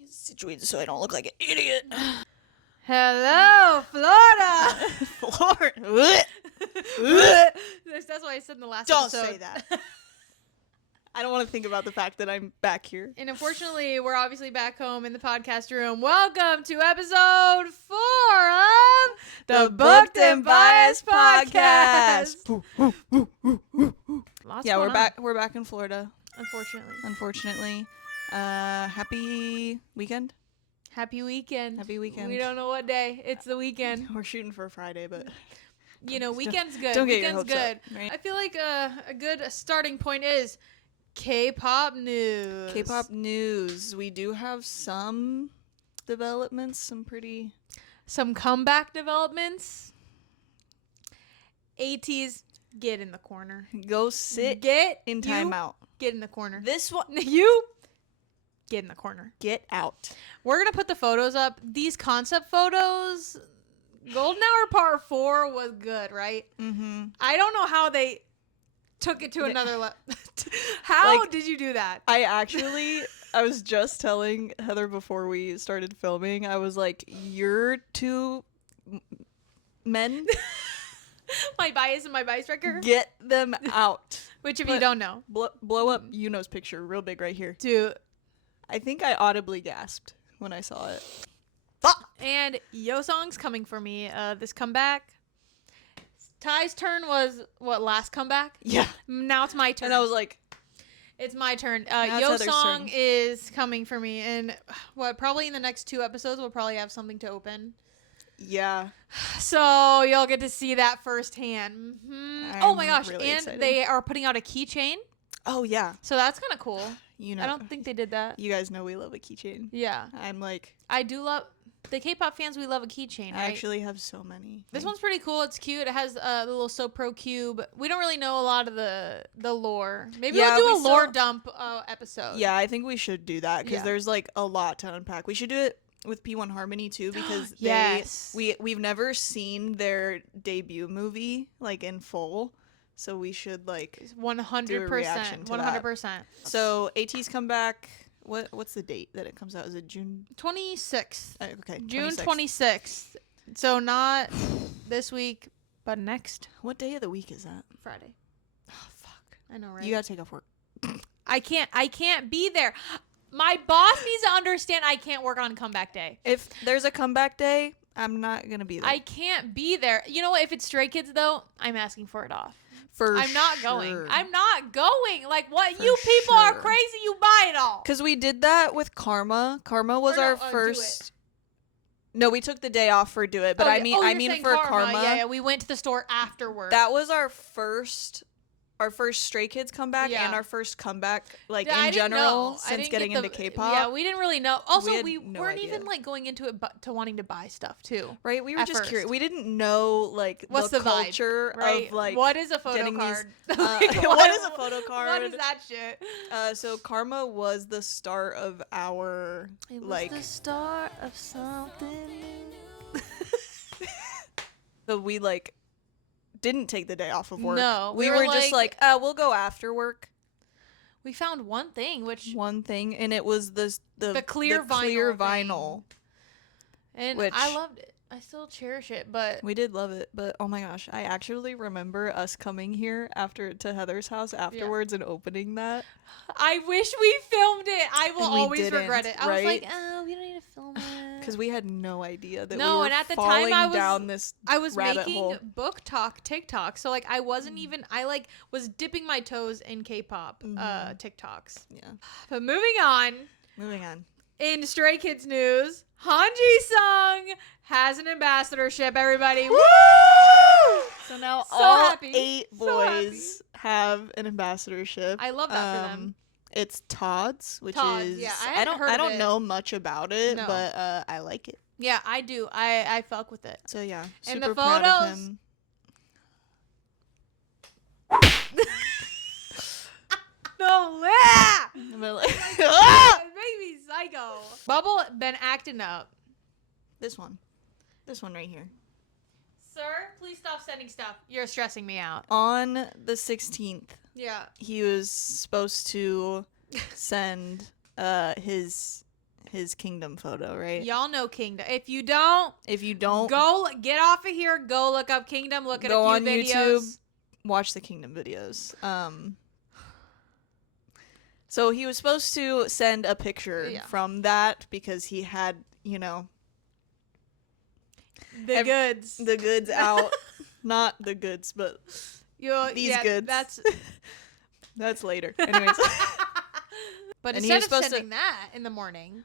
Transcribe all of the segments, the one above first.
get situated so I don't look like an idiot. Hello, Florida. Florida. That's what I said in the last Don't episode. say that. I don't want to think about the fact that I'm back here. And unfortunately, we're obviously back home in the podcast room. Welcome to episode 4 of the Booked and Biased Podcast. Lots Yeah, going we're on, back. We're back in Florida. Unfortunately. Happy weekend. Happy weekend. Happy weekend. We don't know what day. It's the weekend. We're shooting for Friday, but You know, weekend's good. don't get your Weekend's hopes good. up, right? I feel like a good starting point is K-pop news. K-pop news. We do have some developments, Some comeback developments. ATEEZ, get in the corner. Go sit in timeout. Get in the corner. This one, You get in the corner. get out. We're going to put the photos up. These concept photos, Golden Hour Part 4 was good, right? Mm-hmm. I don't know how they took it to another level. How Like, did you do that? I was just telling Heather before we started filming, I was like, you're two men, My bias and my bias wrecker? get them out. Which, if you don't know. Blow up Yuno's picture real big right here. Dude. I think I audibly gasped when I saw it. And Yo Song's coming for me. This comeback. Ty's turn was, last comeback? Yeah. Now it's my turn. And I was like, It's my turn. Now it's Yo Heather's Song turn. is coming for me. And probably in the next 2 episodes, we'll probably have something to open. yeah. So you'll get to see that firsthand. Mm-hmm. Oh my I'm gosh. really And excited. they are putting out a keychain. Oh, yeah. So that's kind of cool. You know, I don't think they did that. you guys know we love a keychain. Yeah. I'm like, I do love the K-pop fans. We love a keychain, I right? actually have so many. This one's pretty cool. It's cute. It has the little SoPro cube. We don't really know a lot of the lore. Maybe Yeah, we'll do we a lore still- dump episode. Yeah, I think we should do that because Yeah. there's like a lot to unpack. We should do it with P1 Harmony too because Yes. we've never seen their debut movie like in full, so we should like 100%. to that. 100%. So ATEEZ come back. What's the date that it comes out? Is it June? 26th. Okay, June 26th. 26th. So not this week, but next What day of the week is that? Friday. Oh fuck! I know, right? You gotta take off work. I can't be there. My boss needs to understand I can't work on comeback day. If there's a comeback day, I'm not gonna be there. I can't be there. You know what? If it's Stray Kids, though, I'm asking for it off. For I'm not sure. going. I'm not going. Like, what? For You people are sure. crazy. You buy it all. Because we did that with Karma. Karma was Or no, our Do It. first. No, we took the day off for Do It, but Oh, I yeah. mean, Oh, I you're mean saying for Karma. Yeah, we went to the store afterward. That was our first Stray Kids comeback Yeah. and our first comeback, like Yeah, I in didn't know. general, I since didn't getting get into K-pop. Yeah, we didn't really know. Also, had we no weren't idea. even like going into it to wanting to buy stuff too. Right? We were at just first. curious. We didn't know like What's the the vibe, culture Right? of like what is a photo getting card? these. Like, What is a photo card? What is that shit? So Karma was the start of our It was like. the start of something. So we like didn't take the day off of work. No, we we were were just like- like, we'll go after work. We found one thing, which One thing, and it was the clear clear vinyl vinyl. and which- I loved it. I still cherish it, but We did love it, but oh my gosh, I actually remember us coming here to Heather's house afterwards and opening that. I wish we filmed it. I will And we always didn't, regret it. I was right? like, oh, we don't need to film it. Because we had no idea that No, we were and at the time falling I was- down this I was rabbit making hole. BookTok TikTok, so like I wasn't even. I like was dipping my toes in K-pop TikToks. Yeah. But moving on, Moving on. in Stray Kids news, Hanji Sung has an ambassadorship. Everybody, woo! So now So all happy. 8 So happy. boys have an ambassadorship. I love that for them. It's Todd's, which Todd's, is yeah, I I hadn't heard I of don't it. know much about it, No. but I like it. Yeah, I do. I fuck with it. So yeah, And super the proud of photos- him. No, yeah! But like- It made me psycho. Bubble been acting up. this one right here. Sir, please stop sending stuff. You're stressing me out. On the 16th, Yeah. he was supposed to send his his kingdom photo, right? Y'all know Kingdom. If you don't, go get off of here. Go look up Kingdom. Look at a few on videos. YouTube, watch the kingdom videos. So he was supposed to send a picture from that because he had, you know, the goods out. Not the goods, but these goods. That's later. Anyways. But and instead of sending that in the morning,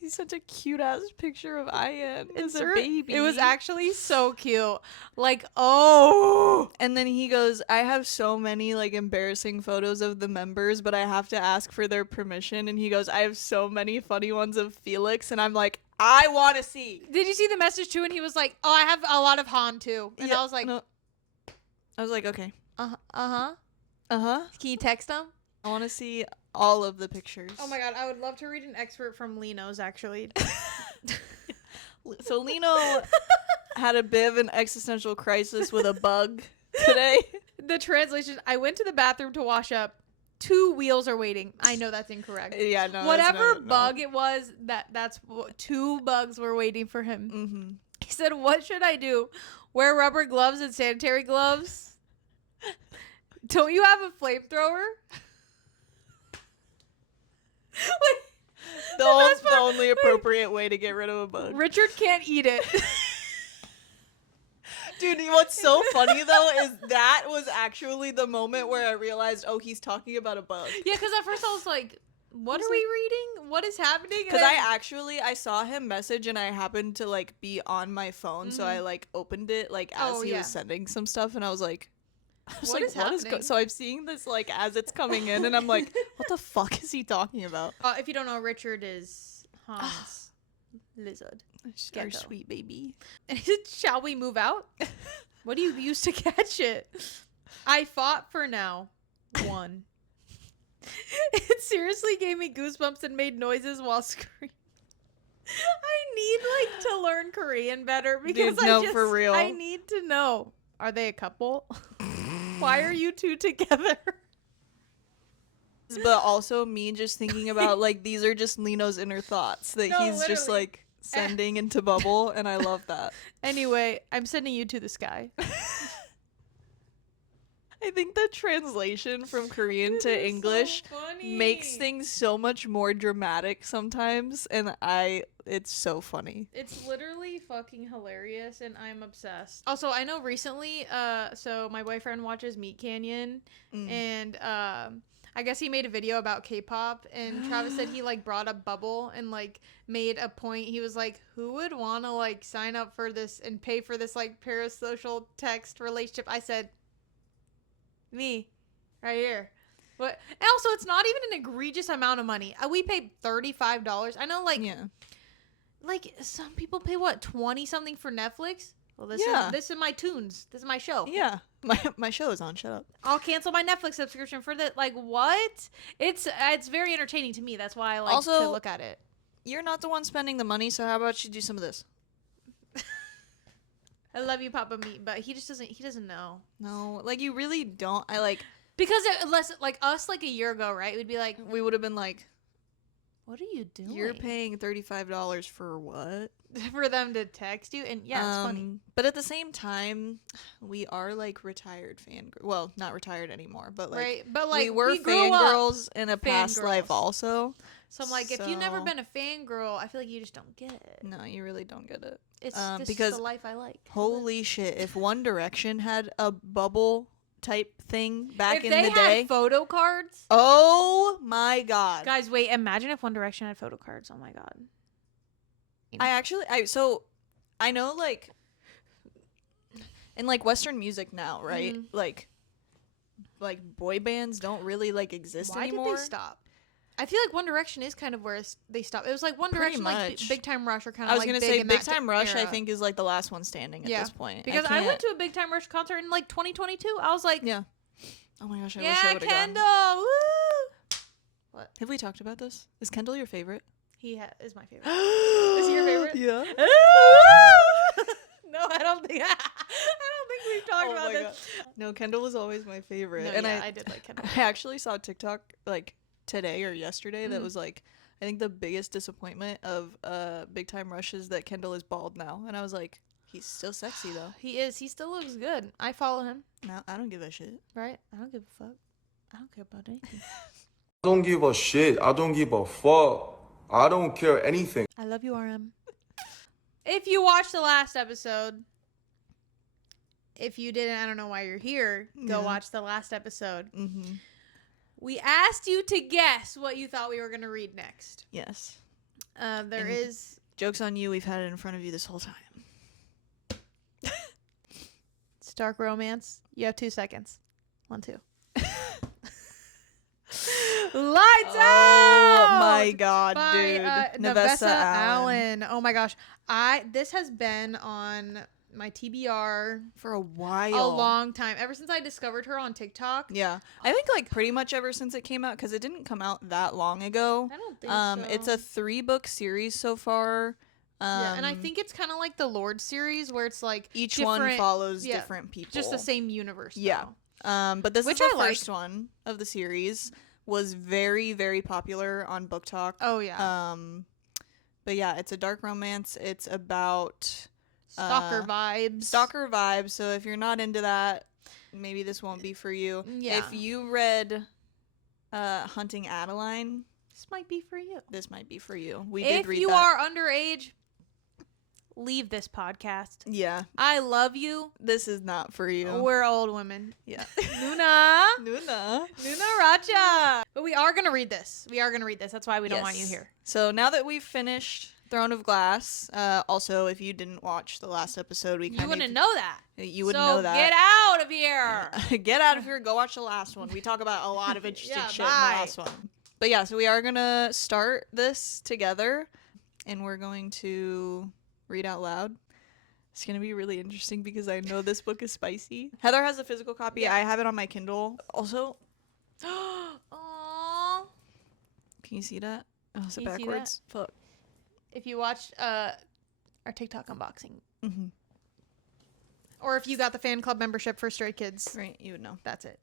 he sent a cute ass picture of Ian as a baby. It was actually so cute. Like, oh. And then he goes, I have so many like embarrassing photos of the members, but I have to ask for their permission. And he goes, I have so many funny ones of Felix. And I'm like, I want to see. Did you see the message too? And he was like, oh, I have a lot of Han too. And I was like, no. I was like, okay. Uh-huh. Can you text him? I want to see all of the pictures. Oh my god, I would love to read an excerpt from Lino's actually. So Lino had a bit of an existential crisis with a bug today. The translation, I went to the bathroom to wash up. 2 wheels are waiting. I know that's incorrect. Yeah, no. Whatever bug it was, that's 2 bugs were waiting for him. Mm-hmm. He said, what should I do? Wear rubber gloves and sanitary gloves? Don't you have a flamethrower? The only appropriate way to get rid of a bug. Richard can't eat it. Dude, what's so funny though is that was actually the moment where I realized, oh, he's talking about a bug. Yeah, because at first I was like, what are we reading? What is happening? Because I saw him message and I happened to like be on my phone, so I like opened it like as he was sending some stuff, and I was like, what is happening? So I'm seeing this like as it's coming in, and I'm like, what the fuck is he talking about? If you don't know, Richard is Hans lizard. Our sweet baby. And he said, shall we move out? What do you use to catch it? I fought for now. 1. It seriously gave me goosebumps and made noises while screaming. I need like to learn Korean better because for real. I need to know. Are they a couple? Why are you 2 together? But also me just thinking about like these are just Lino's inner thoughts that he's literally just like sending into bubble, and I love that. Anyway, I'm sending you to the sky. I think the translation from Korean to English makes things so much more dramatic sometimes, and it's so funny. It's literally fucking hilarious, and I'm obsessed. Also, I know recently, so my boyfriend watches Meat Canyon, and I guess he made a video about K-pop, and Travis said he like brought up Bubble and like made a point. He was like, who would want to like sign up for this and pay for this like parasocial text relationship? I said, me, right here. But and also, it's not even an egregious amount of money. We paid $35. I know, like some people pay what, 20 something for Netflix. Well, this is my tunes. This is my show. Yeah, my show is on. Shut up. I'll cancel my Netflix subscription for that. Like, what? It's very entertaining to me. That's why I like to look at it. You're not the one spending the money, so how about you do some of this? I love you, Papa Meat, but he doesn't know. No, like you really don't. Because unless like us like a year ago, right? We'd be like, we would have been like, what are you doing? You're paying $35 for what? For them to text you, and yeah, it's funny. But at the same time, we are like retired fangirls. Well, not retired anymore, but like, right? But like we were fangirls in a past life also. So I'm like, if you've never been a fangirl, I feel like you just don't get it. No, you really don't get it. It's this is the life I like. Holy shit! If One Direction had a bubble type thing back in the day, if they had photo cards, oh my god, guys, wait! Imagine if One Direction had photo cards. Oh my god. I know like in like Western music now, right? Mm-hmm. Like boy bands don't really like exist anymore. Why did they stop? I feel like One Direction is kind of where they stopped. It was like One Direction, like Big Time Rush, are kind of. I was gonna say Big Time Rush. I think is like the last one standing at this point. Because I went to a Big Time Rush concert in like 2022. I was like, yeah. Oh my gosh, I wish I would have gone. Kendall. Woo! What? Have we talked about this? Is Kendall your favorite? He is my favorite. Is he your favorite? Yeah. No, I don't think we've talked about this. God. No, Kendall was always my favorite. No, and I did like Kendall. I actually saw TikTok like today or yesterday that was like, I think the biggest disappointment of Big Time Rush is that Kendall is bald now. And I was like, he's still sexy, though. He is. He still looks good. I follow him. No, I don't give a shit. Right? I don't give a fuck. I don't care about anything. I don't give a shit. I don't give a fuck. I don't care anything. I love you, RM. If you watched the last episode, if you didn't, I don't know why you're here. Go watch the last episode. Mm-hmm. We asked you to guess what you thought we were going to read next. Yes. There is... Joke's on you. We've had it in front of you this whole time. It's dark romance. You have 2 seconds. 1, 2. Lights Out! Oh my god, by, dude. Nevessa Allen. Oh my gosh. This has been on my TBR for a while. A long time. Ever since I discovered her on TikTok. Yeah. I think like pretty much ever since it came out, because it didn't come out that long ago. I don't think so. It's a 3-book series so far. Yeah, and I think it's kind of like the Lord series where it's like each one follows different people. Just the same universe. Yeah. But this is the first one of the series. Was very, very popular on BookTok. Oh yeah. But yeah, it's a dark romance. It's about stalker vibes. Stalker vibes. So if you're not into that, maybe this won't be for you. Yeah. If you read Hunting Adeline, this might be for you. This might be for you. We did read that. If you are underage, leave this podcast. Yeah. I love you. This is not for you. We're old women. Yeah. Nuna Racha. But we are going to read this. That's why we don't want you here. So now that we've finished Throne of Glass, also, if you didn't watch the last episode, you wouldn't know that. You wouldn't know that. Get out of here. Get out of here. Go watch the last one. We talk about a lot of interesting shit in the last one. But yeah, so we are going to start this together, and we're going to read out loud. It's gonna be really interesting because I know this book is spicy. Heather has a physical copy. I have it on my Kindle. Also, aww. Can you see that? Oh, is it backwards? Fuck. If you watched our TikTok unboxing, mm-hmm. or if you got the fan club membership for Stray Kids, right, you would know. That's it.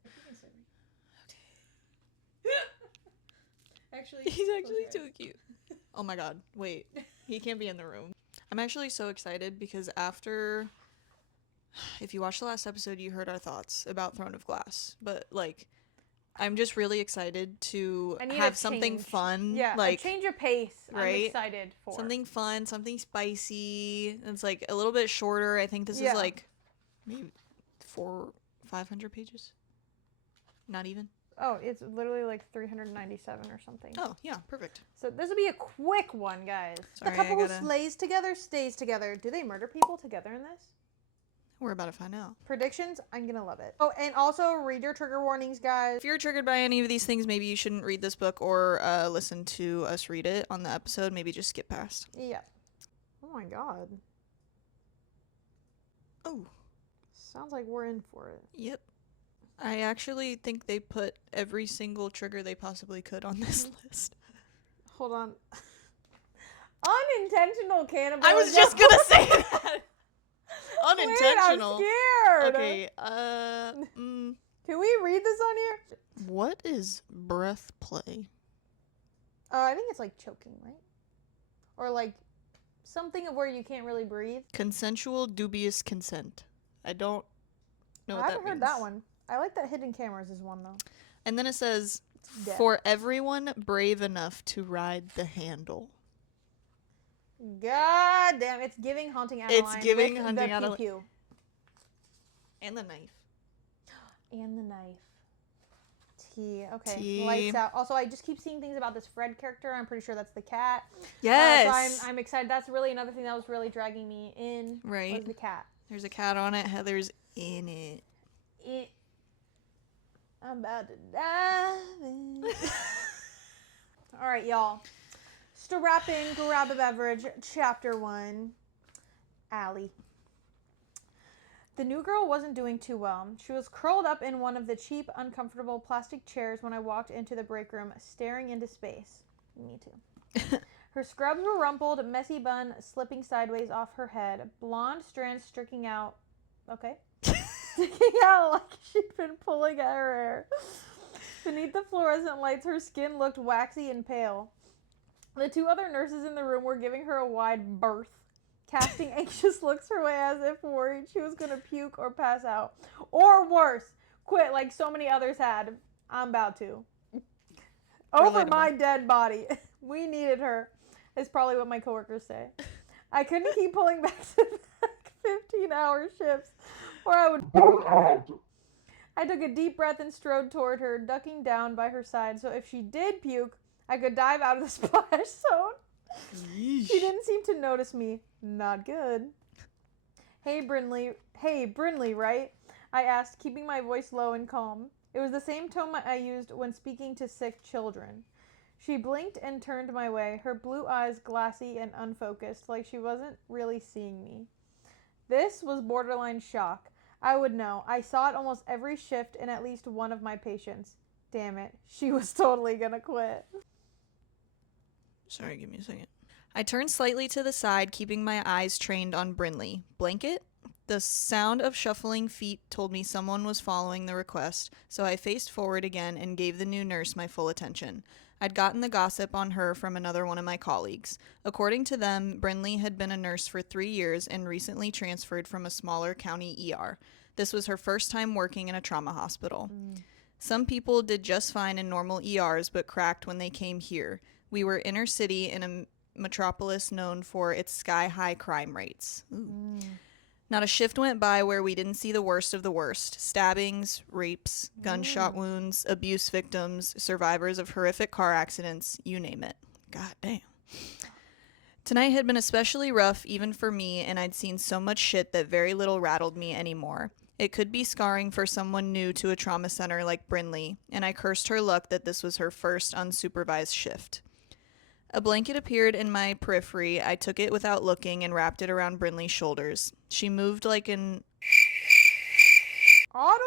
Actually, he's actually too cute. Oh my god! Wait, he can't be in the room. I'm actually so excited because if you watched the last episode, you heard our thoughts about Throne of Glass. But, like, I'm just really excited to have something fun. Yeah, like, a change of pace. Right? I'm excited for. Something fun, something spicy. It's, like, a little bit shorter. I think this is, like, maybe 500 pages? Not even? Oh, it's literally like 397 or something. Oh, yeah, perfect. So this will be a quick one, guys. Sorry, the couple who slays together stays together. Do they murder people together in this? We're about to find out. Predictions? I'm going to love it. Oh, and also read your trigger warnings, guys. If you're triggered by any of these things, maybe you shouldn't read this book or listen to us read it on the episode. Maybe just skip past. Yeah. Oh my god. Oh. Sounds like we're in for it. Yep. I actually think they put every single trigger they possibly could on this list. Hold on. Unintentional cannibalism. I was just gonna say that. Unintentional. Wait, I'm scared. Okay. Can we read this on here? What is breath play? I think it's like choking, right? Or like something of where you can't really breathe. Consensual dubious consent. I don't know what that means. I haven't heard that one. I like that hidden cameras is one, though. And then it says, for everyone brave enough to ride the handle. God damn, it's giving Haunting Adeline. It's giving Haunting Adeline. Pew-pew. And the knife. And the knife. Okay. Lights out. Also, I just keep seeing things about this Fred character. I'm pretty sure that's the cat. Yes. So I'm excited. That's really another thing that was really dragging me in. Right. Was the cat. There's a cat on it. Heather's in it. I'm about to die. All right, y'all. Strap in, grab a beverage. Chapter 1. Allie. The new girl wasn't doing too well. She was curled up in one of the cheap, uncomfortable plastic chairs when I walked into the break room, staring into space. Me too. Her scrubs were rumpled, messy bun slipping sideways off her head, blonde strands sticking out. Okay. Sticking out like she'd been pulling at her hair. Beneath the fluorescent lights, her skin looked waxy and pale. The 2 other nurses in the room were giving her a wide berth, casting anxious looks her way as if worried she was going to puke or pass out. Or worse, quit like so many others had. I'm about to. Over my dead body. We needed her, is probably what my coworkers say. I couldn't keep pulling back to back 15-hour shifts, or I would burn out. I took a deep breath and strode toward her, ducking down by her side, so if she did puke, I could dive out of the splash zone. Yeesh. She didn't seem to notice me. Not good. Hey, Brinley, right? I asked, keeping my voice low and calm. It was the same tone I used when speaking to sick children. She blinked and turned my way, her blue eyes glassy and unfocused, like she wasn't really seeing me. This was borderline shock. I would know. I saw it almost every shift in at least one of my patients. Damn it. She was totally gonna quit. Sorry, give me a second. I turned slightly to the side, keeping my eyes trained on Brinley. Blanket? The sound of shuffling feet told me someone was following the request, so I faced forward again and gave the new nurse my full attention. I'd gotten the gossip on her from another one of my colleagues. According to them, Brinley had been a nurse for 3 years and recently transferred from a smaller county ER. This was her first time working in a trauma hospital. Some people did just fine in normal ERs but cracked when they came here. We were inner city in a metropolis known for its sky-high crime rates. Not a shift went by where we didn't see the worst of the worst. Stabbings, rapes, gunshot wounds, abuse victims, survivors of horrific car accidents, you name it. God damn. Tonight had been especially rough even for me, and I'd seen so much shit that very little rattled me anymore. It could be scarring for someone new to a trauma center like Brinley, and I cursed her luck that this was her first unsupervised shift. A blanket appeared in my periphery. I took it without looking and wrapped it around Brinley's shoulders. She moved like an automaton?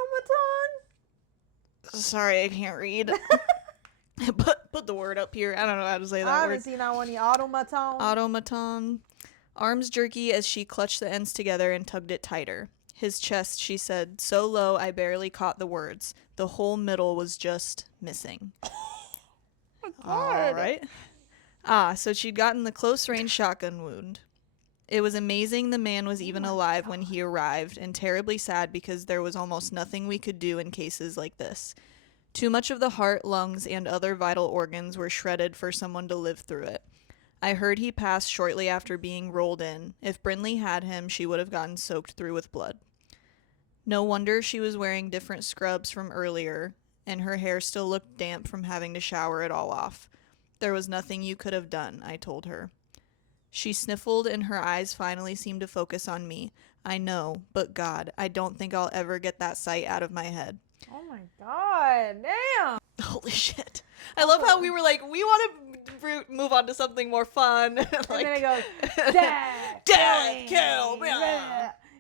Sorry, I can't read. Put the word up here. I don't know how to say that word. I haven't seen that one. Automaton. Automaton. Arms jerky as she clutched the ends together and tugged it tighter. His chest, she said, so low I barely caught the words. The whole middle was just missing. All right. So she'd gotten the close-range shotgun wound. It was amazing the man was even alive when he arrived, and terribly sad because there was almost nothing we could do in cases like this. Too much of the heart, lungs, and other vital organs were shredded for someone to live through it. I heard he passed shortly after being rolled in. If Brinley had him, she would have gotten soaked through with blood. No wonder she was wearing different scrubs from earlier, and her hair still looked damp from having to shower it all off. There was nothing you could have done, I told her. She sniffled and her eyes finally seemed to focus on me. I know, but God, I don't think I'll ever get that sight out of my head. Oh my God, damn. Holy shit. I love how we were like, we want to move on to something more fun. Like, and then it goes, death, kill.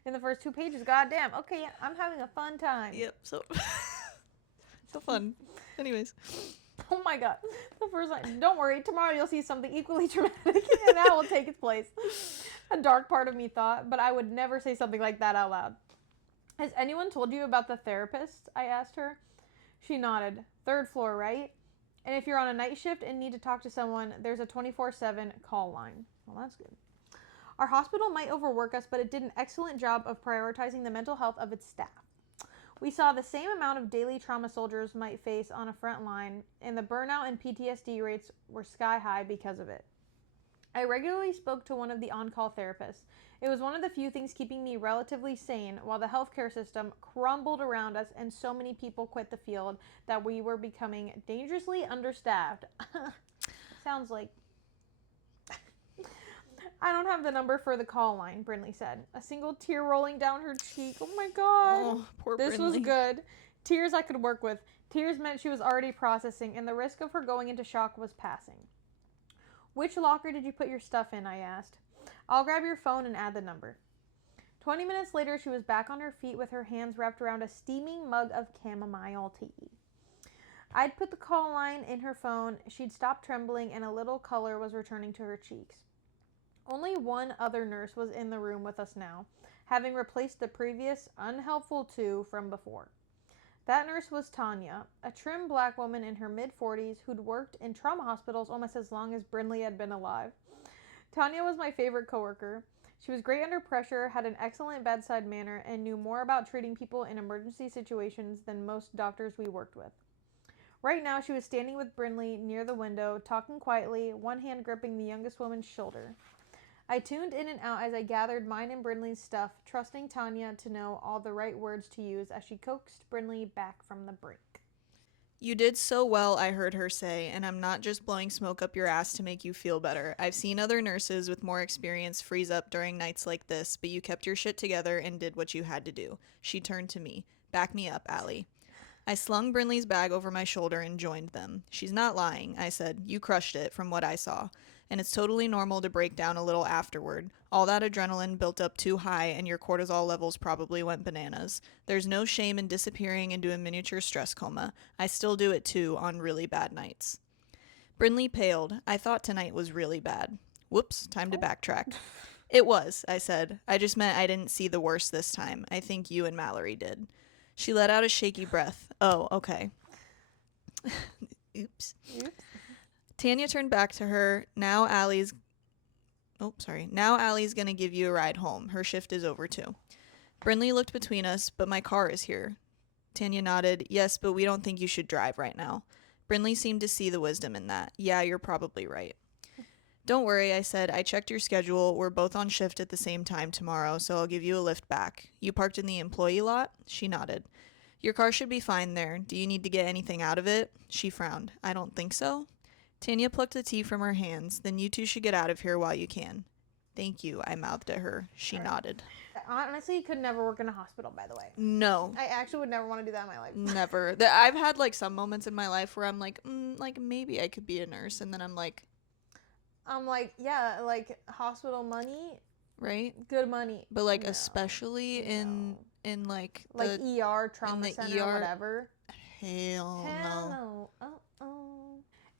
In the first 2 pages, goddamn. Okay, I'm having a fun time. Yep, so fun. Anyways. Oh my God. The first line. Don't worry, tomorrow you'll see something equally dramatic and that will take its place. A dark part of me thought, but I would never say something like that out loud. Has anyone told you about the therapist? I asked her. She nodded. 3rd floor, right? And if you're on a night shift and need to talk to someone, there's a 24/7 call line. Well, that's good. Our hospital might overwork us, but it did an excellent job of prioritizing the mental health of its staff. We saw the same amount of daily trauma soldiers might face on a front line, and the burnout and PTSD rates were sky high because of it. I regularly spoke to one of the on-call therapists. It was one of the few things keeping me relatively sane while the healthcare system crumbled around us and so many people quit the field that we were becoming dangerously understaffed. Sounds like... I don't have the number for the call line, Brinley said. A single tear rolling down her cheek. Oh my God. Oh, poor This Brinley. was good. Tears I could work with. Tears meant she was already processing, and the risk of her going into shock was passing. Which locker did you put your stuff in? I asked. I'll grab your phone and add the number. 20 minutes later, she was back on her feet with her hands wrapped around a steaming mug of chamomile tea. I'd put the call line in her phone. She'd stopped trembling, and a little color was returning to her cheeks. Only one other nurse was in the room with us now, having replaced the previous unhelpful 2 from before. That nurse was Tanya, a trim black woman in her mid-40s who'd worked in trauma hospitals almost as long as Brindley had been alive. Tanya was my favorite coworker. She was great under pressure, had an excellent bedside manner, and knew more about treating people in emergency situations than most doctors we worked with. Right now, she was standing with Brindley near the window, talking quietly, one hand gripping the youngest woman's shoulder. I tuned in and out as I gathered mine and Brindley's stuff, trusting Tanya to know all the right words to use as she coaxed Brindley back from the brink. You did so well, I heard her say, and I'm not just blowing smoke up your ass to make you feel better. I've seen other nurses with more experience freeze up during nights like this, but you kept your shit together and did what you had to do. She turned to me. Back me up, Allie. I slung Brindley's bag over my shoulder and joined them. She's not lying, I said. You crushed it, from what I saw. And it's totally normal to break down a little afterward. All that adrenaline built up too high and your cortisol levels probably went bananas. There's no shame in disappearing into a miniature stress coma. I still do it too on really bad nights. Brindley paled. I thought tonight was really bad. Whoops, time to backtrack. It was, I said. I just meant I didn't see the worst this time. I think you and Mallory did. She let out a shaky breath. Oh, okay. Oops. Tanya turned back to her. Now Allie's gonna give you a ride home. Her shift is over too. Brindley looked between us, but my car is here. Tanya nodded. Yes, but we don't think you should drive right now. Brindley seemed to see the wisdom in that. Yeah, you're probably right. Don't worry, I said. I checked your schedule. We're both on shift at the same time tomorrow, so I'll give you a lift back. You parked in the employee lot? She nodded. Your car should be fine there. Do you need to get anything out of it? She frowned. I don't think so. Tanya plucked the tea from her hands. Then you two should get out of here while you can. Thank you, I mouthed at her. She nodded. I honestly could never work in a hospital, by the way. No. I actually would never want to do that in my life. Never. I've had like some moments in my life where I'm like maybe I could be a nurse, and then I'm like, yeah, like hospital money, right? Good money. But like especially in like ER, trauma center, or whatever. Hell no.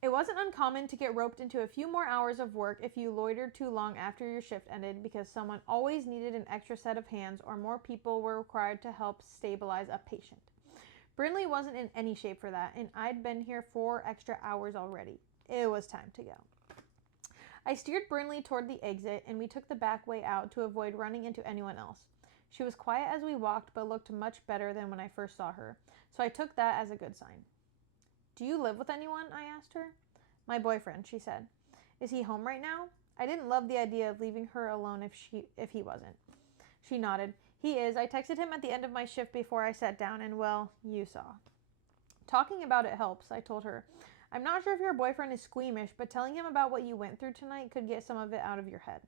It wasn't uncommon to get roped into a few more hours of work if you loitered too long after your shift ended because someone always needed an extra set of hands or more people were required to help stabilize a patient. Brindley wasn't in any shape for that, and I'd been here 4 extra hours already. It was time to go. I steered Brindley toward the exit, and we took the back way out to avoid running into anyone else. She was quiet as we walked, but looked much better than when I first saw her, so I took that as a good sign. Do you live with anyone? I asked her. My boyfriend, she said. Is he home right now? I didn't love the idea of leaving her alone if he wasn't. She nodded. He is. I texted him at the end of my shift before I sat down, and well, you saw. Talking about it helps, I told her. I'm not sure if your boyfriend is squeamish, but telling him about what you went through tonight could get some of it out of your head.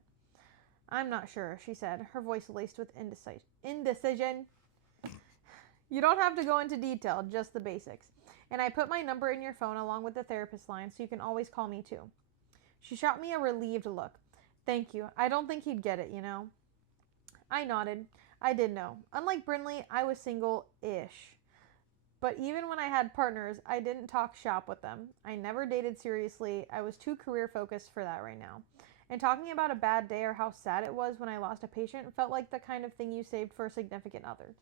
I'm not sure, she said, her voice laced with indecision. You don't have to go into detail, just the basics. And I put my number in your phone along with the therapist line so you can always call me too. She shot me a relieved look. Thank you. I don't think he'd get it, you know. I nodded. I did know. Unlike Brindley, I was single-ish. But even when I had partners, I didn't talk shop with them. I never dated seriously. I was too career-focused for that right now. And talking about a bad day or how sad it was when I lost a patient felt like the kind of thing you saved for a significant other.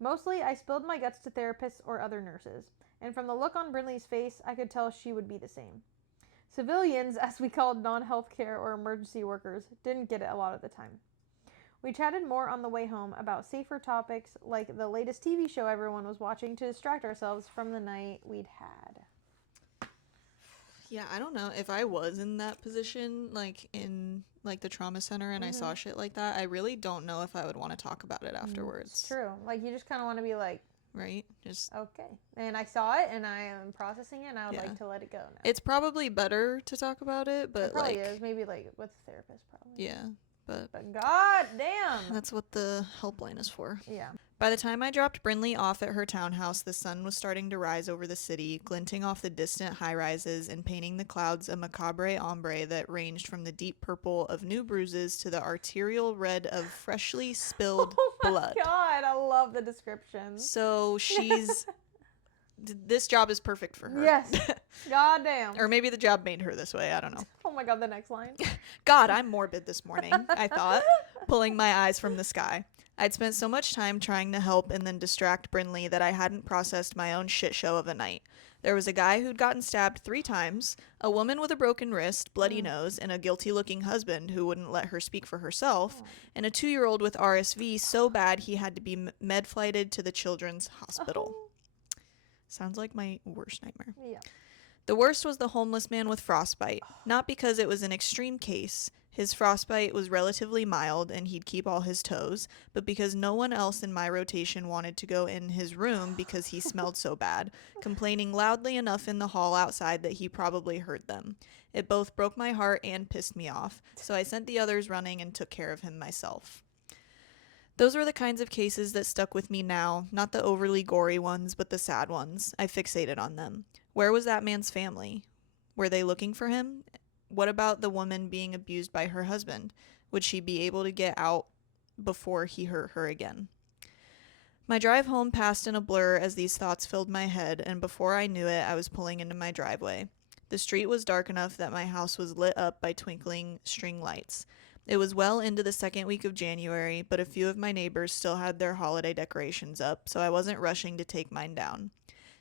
Mostly, I spilled my guts to therapists or other nurses. And from the look on Brindley's face, I could tell she would be the same. Civilians, as we called non-healthcare or emergency workers, didn't get it a lot of the time. We chatted more on the way home about safer topics like the latest TV show everyone was watching to distract ourselves from the night we'd had. Yeah, I don't know. If I was in that position, like in like the trauma center and I saw shit like that, I really don't know if I would want to talk about it afterwards. It's true. Like you just kind of want to be like, right? Just okay. And I saw it and I am processing it and I would like to let it go now. It's probably better to talk about it, but it probably is. Maybe like with a therapist probably. Yeah. But god damn. That's what the helpline is for. Yeah. By the time I dropped Brindley off at her townhouse, the sun was starting to rise over the city, glinting off the distant high-rises and painting the clouds a macabre ombre that ranged from the deep purple of new bruises to the arterial red of freshly spilled blood. Oh my god, I love the description. So she's... this job is perfect for her. Yes. God damn. Or maybe the job made her this way. I don't know. Oh my god, the next line. God, I'm morbid this morning, I thought. pulling my eyes from the sky. I'd spent so much time trying to help and then distract Brinley that I hadn't processed my own shit show of a night. There was a guy who'd gotten stabbed 3 times, a woman with a broken wrist, bloody nose, and a guilty-looking husband who wouldn't let her speak for herself, and a 2-year-old with RSV so bad he had to be med-flighted to the children's hospital. Sounds like my worst nightmare. Yeah. The worst was the homeless man with frostbite, not because it was an extreme case. His frostbite was relatively mild and he'd keep all his toes, but because no one else in my rotation wanted to go in his room because he smelled so bad, complaining loudly enough in the hall outside that he probably heard them. It both broke my heart and pissed me off, so I sent the others running and took care of him myself. Those were the kinds of cases that stuck with me now, not the overly gory ones, but the sad ones. I fixated on them. Where was that man's family? Were they looking for him? What about the woman being abused by her husband? Would she be able to get out before he hurt her again? My drive home passed in a blur as these thoughts filled my head, and before I knew it, I was pulling into my driveway. The street was dark enough that my house was lit up by twinkling string lights. It was well into the second week of January, but a few of my neighbors still had their holiday decorations up, so I wasn't rushing to take mine down.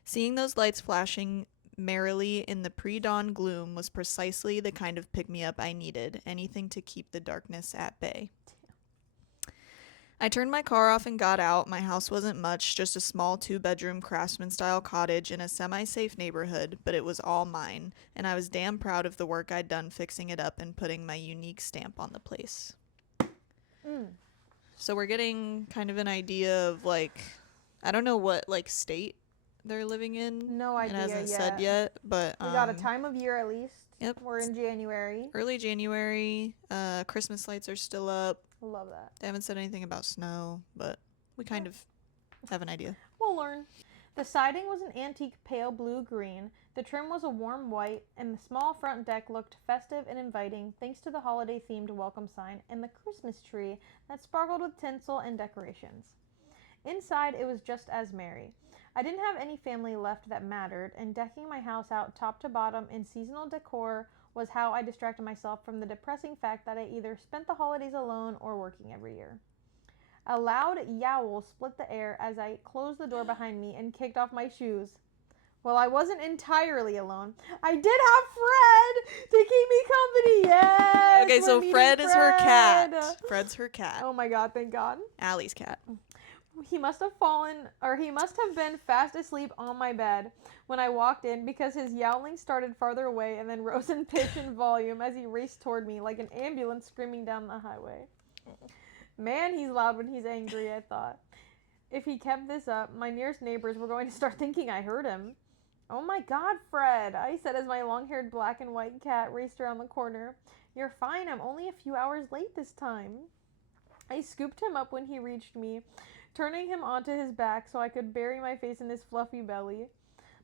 Seeing those lights flashing merrily in the pre-dawn gloom was precisely the kind of pick-me-up I needed, anything to keep the darkness at bay. I turned my car off and got out. My house wasn't much, just a small 2-bedroom craftsman-style cottage in a semi-safe neighborhood, but it was all mine, and I was damn proud of the work I'd done fixing it up and putting my unique stamp on the place. So we're getting kind of an idea of, like, I don't know what, like, state they're living in. No idea yet. It hasn't yet. said yet, but we got a time of year at least. Yep. We're in January. Early January. Christmas lights are still up. Love that. They haven't said anything about snow, but we kind of have an idea. We'll learn. The siding was an antique pale blue-green. The trim was a warm white, and the small front deck looked festive and inviting thanks to the holiday-themed welcome sign and the Christmas tree that sparkled with tinsel and decorations. Inside, it was just as merry. I didn't have any family left that mattered, and decking my house out top to bottom in seasonal decor was how I distracted myself from the depressing fact that I either spent the holidays alone or working every year. A loud yowl split the air as I closed the door behind me and kicked off my shoes. Well, I wasn't entirely alone. I did have Fred to keep me company. Yes. Okay, so Fred is her cat. Fred's her cat. Oh my God, thank God. Allie's cat. He must have been fast asleep on my bed when I walked in because his yowling started farther away and then rose in pitch and volume as he raced toward me like an ambulance screaming down the highway. Man, he's loud when he's angry, I thought. If he kept this up, my nearest neighbors were going to start thinking I heard him. Oh my God, Fred, I said as my long-haired black and white cat raced around the corner. You're fine, I'm only a few hours late this time. I scooped him up when he reached me, turning him onto his back so I could bury my face in his fluffy belly.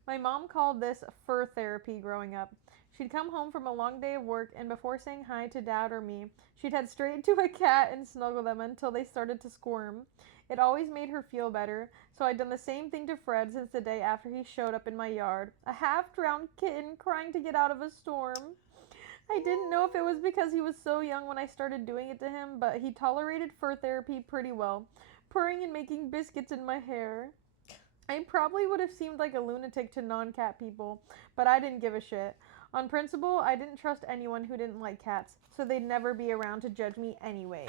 My mom called this fur therapy growing up. She'd come home from a long day of work, and before saying hi to Dad or me, she'd head straight to a cat and snuggle them until they started to squirm. It always made her feel better, so I'd done the same thing to Fred since the day after he showed up in my yard, a half-drowned kitten crying to get out of a storm. I didn't know if it was because he was so young when I started doing it to him, but he tolerated fur therapy pretty well, purring and making biscuits in my hair. I probably would have seemed like a lunatic to non-cat people, but I didn't give a shit. On principle, I didn't trust anyone who didn't like cats, so they'd never be around to judge me anyway.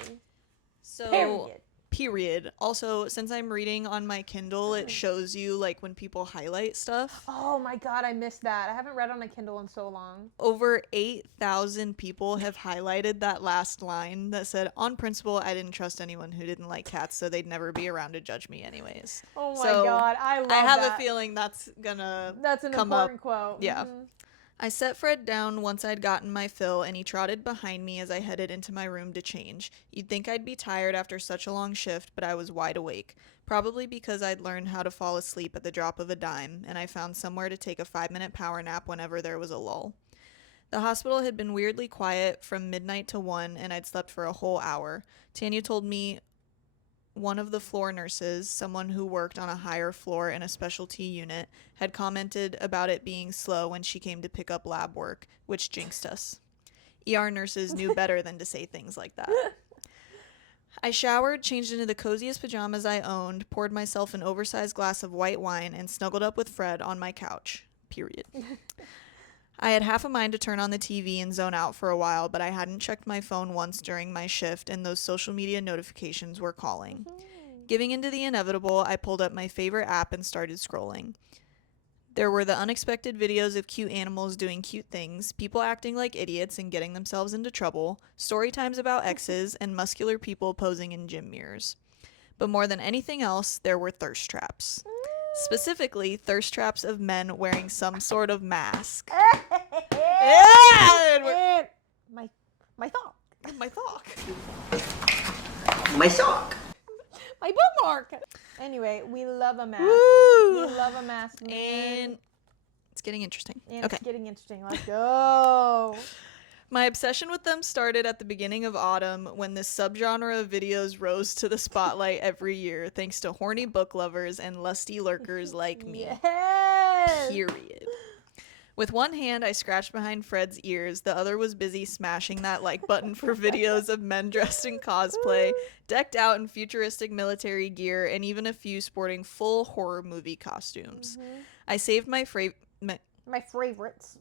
So, period. Also, since I'm reading on my Kindle, it shows you, like, when people highlight stuff. Oh my God, I missed that. I haven't read on a Kindle in so long. Over 8,000 people have highlighted that last line that said, on principle, I didn't trust anyone who didn't like cats, so they'd never be around to judge me anyways. Oh my God, I love that. I have a feeling that's gonna That's an come important up. quote. Yeah. Mm-hmm. I set Fred down once I'd gotten my fill, and he trotted behind me as I headed into my room to change. You'd think I'd be tired after such a long shift, but I was wide awake. Probably because I'd learned how to fall asleep at the drop of a dime, and I found somewhere to take a 5-minute power nap whenever there was a lull. The hospital had been weirdly quiet from midnight to 1, and I'd slept for a whole hour. Tanya told me one of the floor nurses, someone who worked on a higher floor in a specialty unit, had commented about it being slow when she came to pick up lab work, which jinxed us. ER nurses knew better than to say things like that. I showered, changed into the coziest pajamas I owned, poured myself an oversized glass of white wine, and snuggled up with Fred on my couch. Period. I had half a mind to turn on the TV and zone out for a while, but I hadn't checked my phone once during my shift, and those social media notifications were calling. Giving into the inevitable, I pulled up my favorite app and started scrolling. There were the unexpected videos of cute animals doing cute things, people acting like idiots and getting themselves into trouble, story times about exes, and muscular people posing in gym mirrors. But more than anything else, there were thirst traps. Specifically, thirst traps of men wearing some sort of mask. My sock. My sock. My sock. My bookmark. Anyway, we love a mask. Woo! We love a mask, man. And it's getting interesting. And okay. It's getting interesting. Let's go. My obsession with them started at the beginning of autumn when this subgenre of videos rose to the spotlight every year thanks to horny book lovers and lusty lurkers like me. Yes! Period. With one hand, I scratched behind Fred's ears. The other was busy smashing that like button for videos of men dressed in cosplay, decked out in futuristic military gear, and even a few sporting full horror movie costumes. I saved my favorites.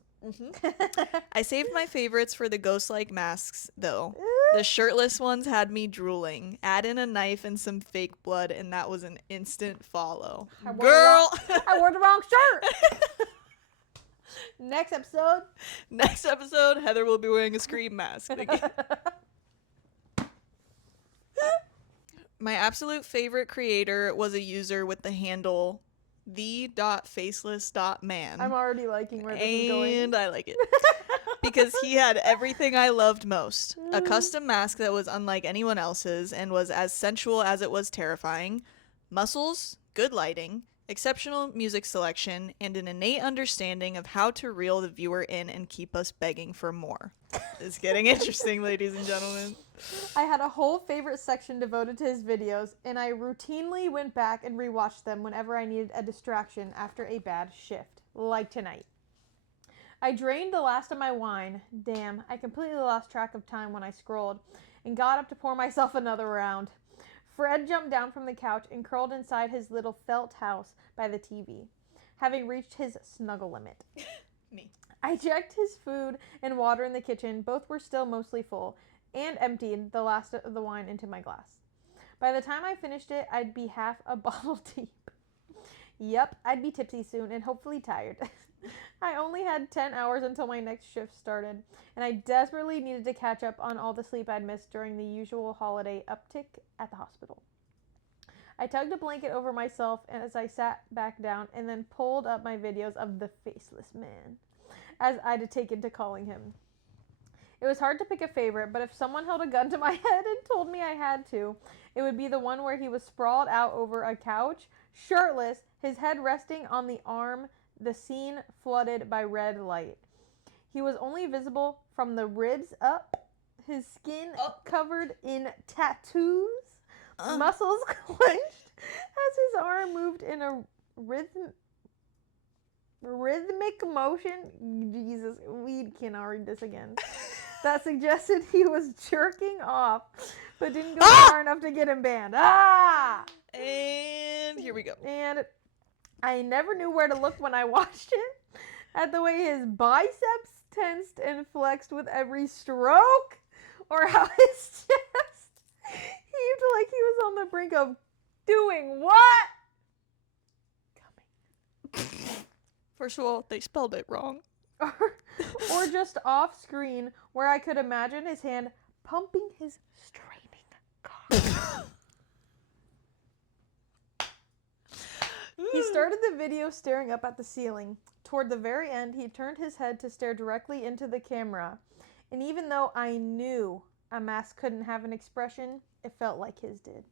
I saved my favorites for the ghost-like masks, though. The shirtless ones had me drooling. Add in a knife and some fake blood, and that was an instant follow. Girl! I wore the wrong shirt! Next episode, Heather will be wearing a Scream mask. My absolute favorite creator was a user with the handle the.faceless.man. I'm already liking where this is going. And I like it. Because he had everything I loved most. A custom mask that was unlike anyone else's and was as sensual as it was terrifying. Muscles, good lighting, exceptional music selection, and an innate understanding of how to reel the viewer in and keep us begging for more. It's getting interesting, ladies and gentlemen. I had a whole favorite section devoted to his videos, and I routinely went back and rewatched them whenever I needed a distraction after a bad shift, like tonight. I drained the last of my wine. Damn, I completely lost track of time when I scrolled, and got up to pour myself another round. Fred jumped down from the couch and curled inside his little felt house by the TV, having reached his snuggle limit. Me. I checked his food and water in the kitchen. Both were still mostly full, and emptied the last of the wine into my glass. By the time I finished it, I'd be half a bottle deep. Yep, I'd be tipsy soon and hopefully tired. I only had 10 hours until my next shift started, and I desperately needed to catch up on all the sleep I'd missed during the usual holiday uptick at the hospital. I tugged a blanket over myself as I sat back down and then pulled up my videos of the faceless man, as I'd taken to calling him. It was hard to pick a favorite, but if someone held a gun to my head and told me I had to, it would be the one where he was sprawled out over a couch, shirtless, his head resting on the arm, the scene flooded by red light. He was only visible from the ribs up, his skin covered in tattoos, muscles clenched as his arm moved in a rhythmic motion. Jesus, we cannot read this again. That suggested he was jerking off, but didn't go far enough to get him banned. And here we go. And I never knew where to look when I watched it, at the way his biceps tensed and flexed with every stroke, or how his chest heaved like he was on the brink of doing what? First of all, they spelled it wrong. Or just off screen, where I could imagine his hand pumping his straining cock. He started the video staring up at the ceiling. Toward the very end, he turned his head to stare directly into the camera. And even though I knew a mask couldn't have an expression, it felt like his did.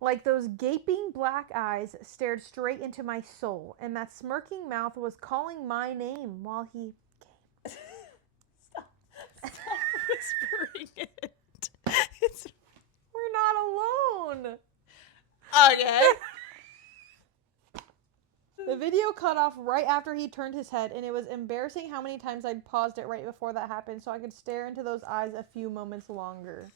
Like those gaping black eyes stared straight into my soul, and that smirking mouth was calling my name while he came. Stop whispering it. We're not alone. Okay. The video cut off right after he turned his head, and it was embarrassing how many times I'd paused it right before that happened so I could stare into those eyes a few moments longer.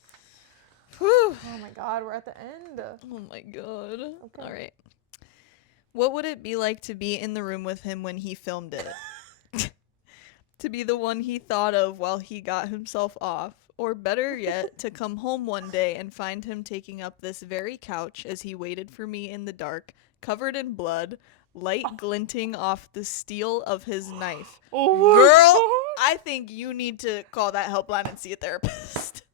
Whew. Oh my god, we're at the end. Oh my god. Okay. All right. What would it be like to be in the room with him when he filmed it? To be the one he thought of while he got himself off? Or better yet, to come home one day and find him taking up this very couch as he waited for me in the dark, covered in blood, light glinting off the steel of his knife. Oh, girl, I think you need to call that helpline and see a therapist.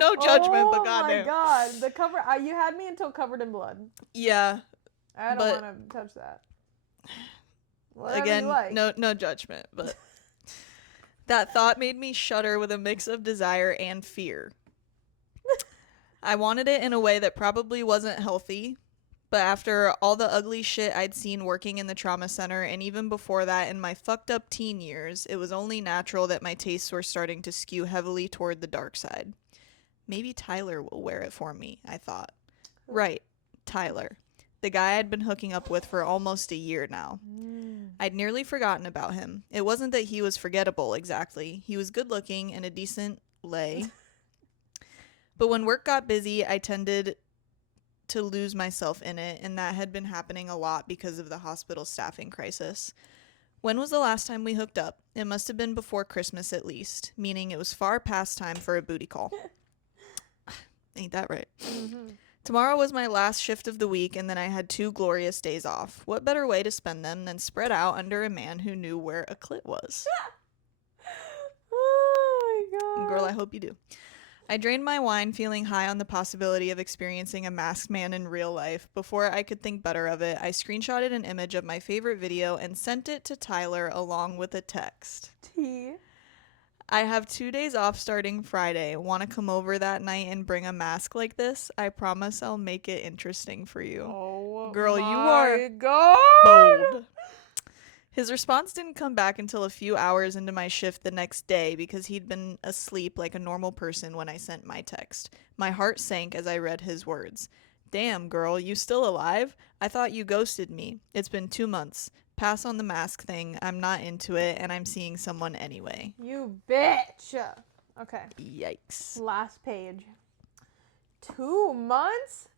No judgment, but goddamn. Oh my god, the cover. You had me until covered in blood. Yeah. I don't want to touch that. Whatever again, you like. no judgment, but that thought made me shudder with a mix of desire and fear. I wanted it in a way that probably wasn't healthy, but after all the ugly shit I'd seen working in the trauma center, and even before that in my fucked up teen years, it was only natural that my tastes were starting to skew heavily toward the dark side. Maybe Tyler will wear it for me, I thought. Right, Tyler. The guy I'd been hooking up with for almost a year now. I'd nearly forgotten about him. It wasn't that he was forgettable, exactly. He was good looking and a decent lay. But when work got busy, I tended to lose myself in it, and that had been happening a lot because of the hospital staffing crisis. When was the last time we hooked up? It must have been before Christmas at least, meaning it was far past time for a booty call. Ain't that right? Mm-hmm. Tomorrow was my last shift of the week, and then I had 2 glorious days off. What better way to spend them than spread out under a man who knew where a clit was? Oh my god. Girl, I hope you do. I drained my wine, feeling high on the possibility of experiencing a masked man in real life. Before I could think better of it, I screenshotted an image of my favorite video and sent it to Tyler along with a text. T. I have 2 days off starting Friday. Want to come over that night and bring a mask like this? I promise I'll make it interesting for you. Oh, girl, you are god. bold. His response didn't come back until a few hours into my shift the next day because he'd been asleep like a normal person when I sent my text. My heart sank as I read his words. Damn, girl, you still alive? I thought you ghosted me. It's been 2 months. Pass on the mask thing. I'm not into it, and I'm seeing someone anyway. You bitch. Okay. Yikes. Last page. 2 months?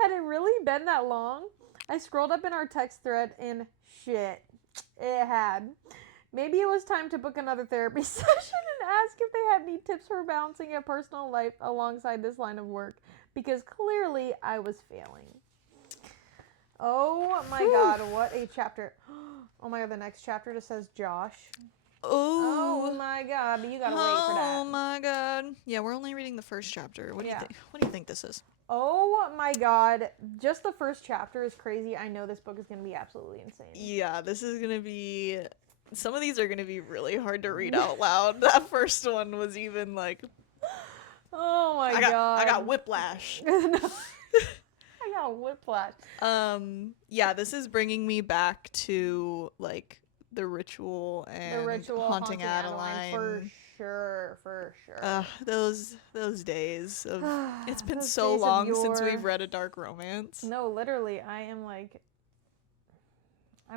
Had it really been that long? I scrolled up in our text thread and shit. It had. Maybe it was time to book another therapy session and ask if they had any tips for balancing a personal life alongside this line of work, because clearly I was failing. Oh my god, what a chapter. Oh my god, the next chapter just says Josh. Oh my god, but you gotta wait for that. Oh my god. Yeah, we're only reading the first chapter. What do you think? What do you think this is? Oh my god, just the first chapter is crazy. I know this book is gonna be absolutely insane. Yeah, this is gonna be... Some of these are gonna be really hard to read out loud. That first one was even like... Oh my god. I got whiplash. I got whiplash. Yeah, this is bringing me back to like the ritual and haunting Adeline. For sure. Those days of it's been so long since we've read a dark romance. No, literally, I'm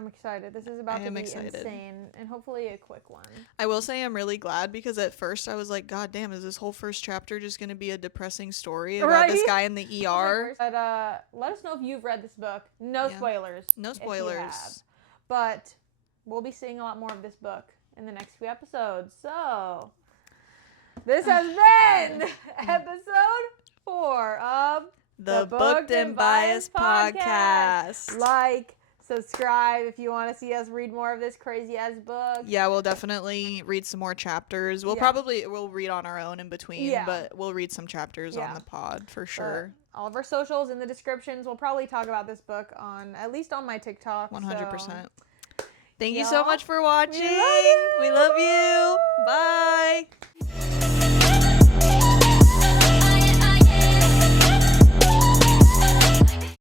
excited. This is about to be insane, and hopefully a quick one. I will say I'm really glad, because at first I was like, God damn, is this whole first chapter just going to be a depressing story about this guy in the ER? But let us know if you've read this book. No spoilers. No spoilers. But we'll be seeing a lot more of this book in the next few episodes. So this has been episode 4 of the Booked and Biased podcast. Like, subscribe if you want to see us read more of this crazy ass book. Yeah, we'll definitely read some more chapters. We'll read on our own in between, but we'll read some chapters on the pod for sure. All of our socials in the descriptions. We'll probably talk about this book at least on my TikTok. 100%. So. Thank you so much for watching. We love you. We love you. Bye.